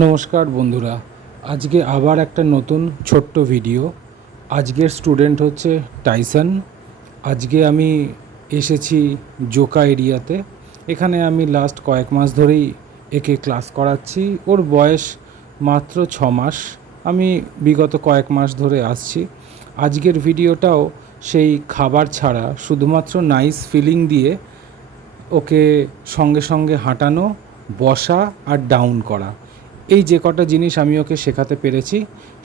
নমস্কার বন্ধুরা, আজকে আবার একটা নতুন ছোট্ট ভিডিও। আজকের স্টুডেন্ট হচ্ছে টাইসন। আজকে আমি এসেছি জোকা এরিয়াতে। এখানে আমি লাস্ট কয়েক মাস ধরেই একে ক্লাস করাচ্ছি। ওর বয়স মাত্র 6 মাস। আমি বিগত কয়েক মাস ধরে আসছি। আজকের ভিডিওটাও সেই খাবার ছাড়া শুধুমাত্র নাইস ফিলিং দিয়ে ওকে সঙ্গে সঙ্গে হাঁটানো, বসা আর ডাউন করা, এই যে কটা জিনিস আমি ওকে শেখাতে পেরেছি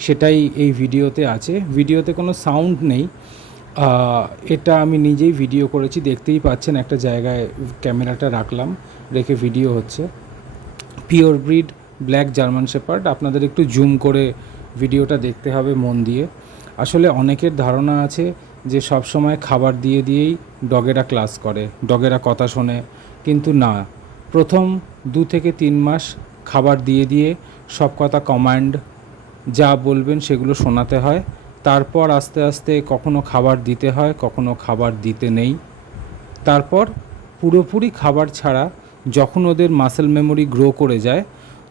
সেটাই এই ভিডিওতে আছে। ভিডিওতে কোনো সাউন্ড নেই, এটা আমি নিজেই ভিডিও করেছি। দেখতেই পাচ্ছেন একটা জায়গায় ক্যামেরাটা রাখলাম, রেখে ভিডিও হচ্ছে। Pure breed black German shepherd. আপনাদের একটু জুম করে ভিডিওটা দেখতে হবে মন দিয়ে। আসলে অনেকের ধারণা আছে যে সব সময় খাবার দিয়ে দিয়েই ডগেরা ক্লাস করে, ডগেরা কথা শোনে, কিন্তু না। প্রথম 2 থেকে 3 মাস খাবার দিয়ে দিয়ে সব কথা কমান্ড যা বলবেন সেগুলো শোনাতে হয়। তারপর আস্তে আস্তে কখনো খাবার দিতে হয়, কখনো খাবার দিতে নেই। তারপর পুরোপুরি খাবার ছাড়া যখন ওদের মাসেল মেমোরি গ্রো করে যায়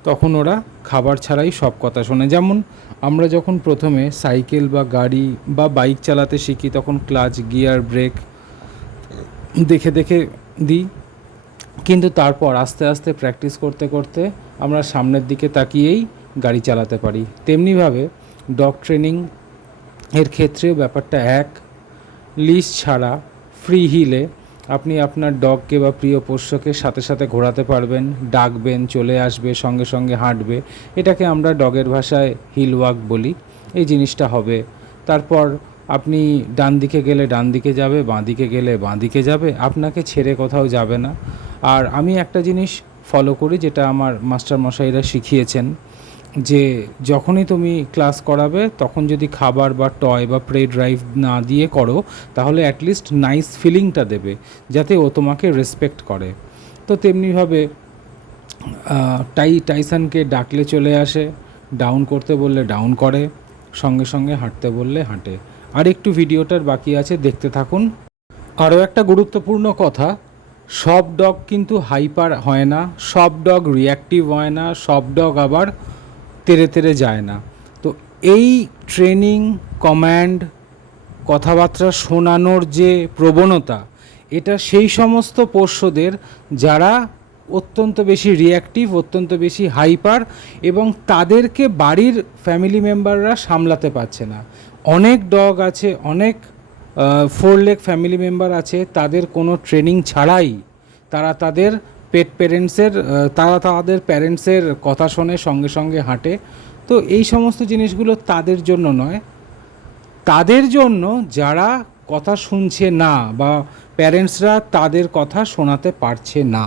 তখন ওরা খাবার ছাড়াই সব কথা শোনে। যেমন আমরা যখন প্রথমে সাইকেল বা গাড়ি বা বাইক চালাতে শিখি তখন ক্লাচ, গিয়ার, ব্রেক দেখে দেখে দিই, কিন্তু তারপর আস্তে আস্তে প্র্যাকটিস করতে করতে আমরা সামনের দিকে তাকিয়েই গাড়ি চালাতে পারি। তেমনিভাবে ডগ ট্রেনিং এর ক্ষেত্রেও ব্যাপারটা এক। লিশ ছাড়া ফ্রি হিলে আপনি আপনার ডগকে বা প্রিয় পোষ্যকে সাথে সাথে ঘোরাতে পারবেন, ডাকবেন, চলে আসবে, সঙ্গে সঙ্গে হাঁটবে। এটাকে আমরা ডগের ভাষায় হিল ওয়াক বলি। এই জিনিসটা হবে। তারপর আপনি ডান দিকে গেলে ডান দিকে যাবে, বাঁ দিকে গেলে বাঁ দিকে যাবে, আপনাকে ছেড়ে কোথাও যাবে না। আর আমি একটা জিনিস ফলো করি, যেটা আমার মাস্টার মশাইরা শিখিয়েছেন, যে যখনই তুমি ক্লাস করাবে তখন যদি খাবার বা টয় বা প্রে ড্রাইভ না দিয়ে করো তাহলে অ্যাটলিস্ট নাইস ফিলিংটা দেবে, যাতে ও তোমাকে রেসপেক্ট করে। তো তেমনিভাবে টাইসনকে ডাকলে চলে আসে, ডাউন করতে বললে ডাউন করে, সঙ্গে সঙ্গে হাঁটতে বললে হাঁটে। আর একটু ভিডিওটার বাকি আছে, দেখতে থাকুন। আরও একটা গুরুত্বপূর্ণ কথা, সব ডগ কিন্তু হাইপার হয় না, সব ডগ রিঅ্যাক্টিভ হয় না, সব ডগ আবার তেরে তেরে যায় না। তো এই ট্রেনিং, কমান্ড, কথাবার্তা শোনানোর যে প্রবণতা, এটা সেই সমস্ত পোষ্যদের যারা অত্যন্ত বেশি রিঅ্যাক্টিভ, অত্যন্ত বেশি হাইপার, এবং তাদেরকে বাড়ির ফ্যামিলি মেম্বাররা সামলাতে পারছে না। অনেক ডগ আছে, অনেক 4 লেগ ফ্যামিলি মেম্বার আছে, তাদের কোনো ট্রেনিং ছাড়াই তারা তাদের তাদের প্যারেন্টসের কথা শোনে, সঙ্গে সঙ্গে হাঁটে। তো এই সমস্ত জিনিসগুলো তাদের জন্য নয়, তাদের জন্য যারা কথা শুনছে না বা প্যারেন্টসরা তাদের কথা শোনাতে পারছে না।